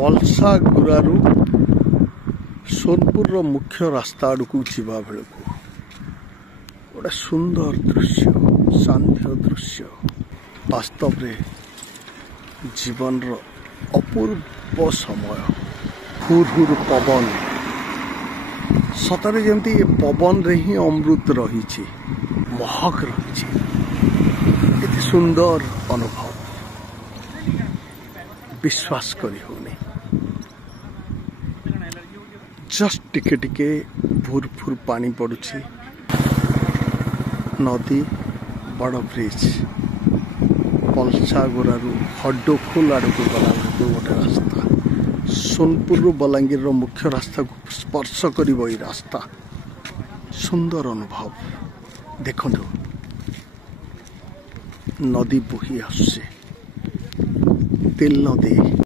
पलसा गुरारू सोनपुर मुख्य रास्ता आड़क जावा बेलू गोटे सुंदर दृश्य शांत दृश्य वास्तव रे जीवन अपूर्व समय हुरहुर पवन सतरे जमती ये पवन रे ही अमृत रही महक रही सुंदर अनुभव विश्वास करी होनी जस्ट टिके टिके भूर भूर पानी पड़ुछि नदी बड़ ब्रिज पलसा गुरारू हड्डोखोल आड़क गला गोटे रास्ता सोनपुर बलांगीर मुख्य रास्ता को स्पर्श कर रास्ता सुंदर अनुभव देखो नदी बोही आसुचे तेल नदी।